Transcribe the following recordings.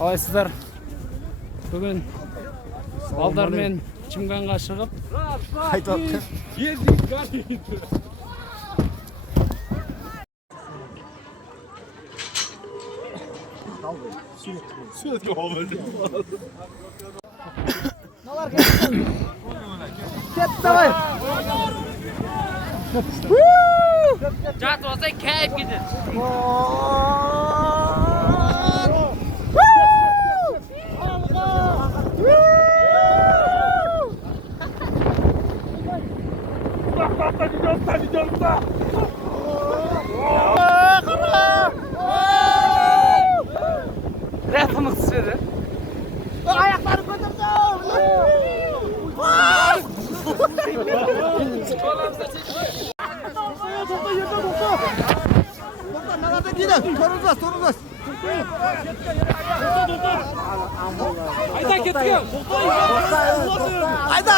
Қалайсыздар? Бүгін балдармен Чимганға шығып қайтып Суретке болмайды. Кет, давай! Жат болса кайф кетеді. Рәтіміз түседі. Аяқтарын көтерді! Нағада дейді, торыңыз. Айда кеткен. Айда.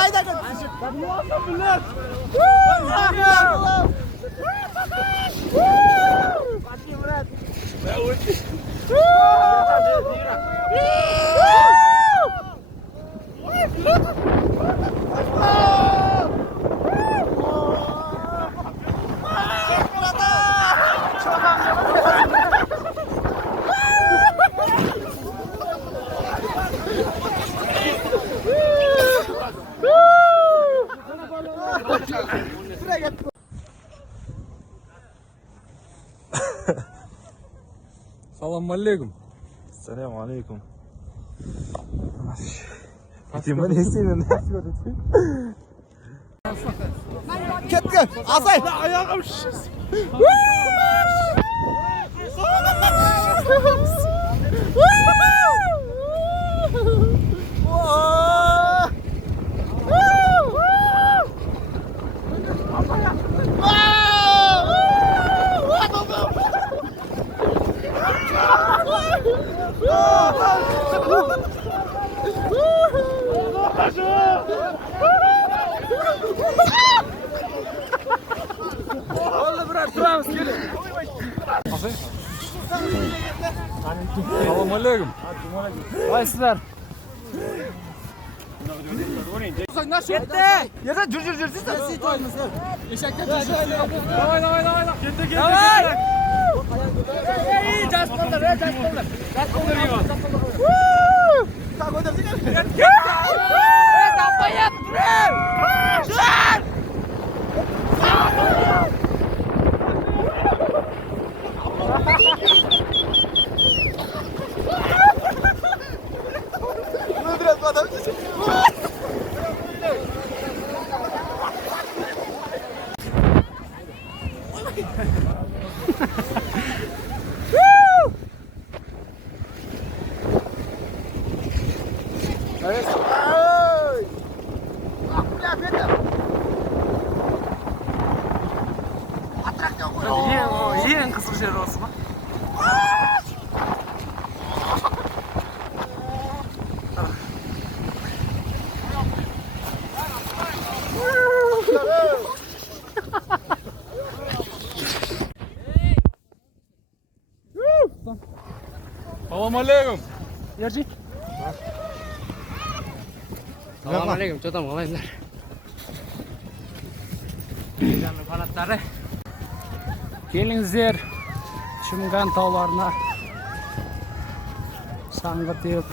Салам алейкум. Салам алейкум. Кетті, азай! Аяғым шыз. Тұрамыз келе. Салам алейкум. Қалайсыздар? Кетті! Ертең жүр. Давай. Кетті. Жас болдар. Ең қызық жер осы ма? Салам алейкум. Ержи. Салам алейкум, жотам қалайсыздар? Жанның фанаттары. Келіңіздер Чимган тауларына шаңғы теуіп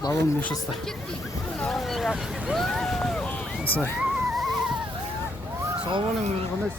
балон бушыстар. Осылай. Салам алейкум.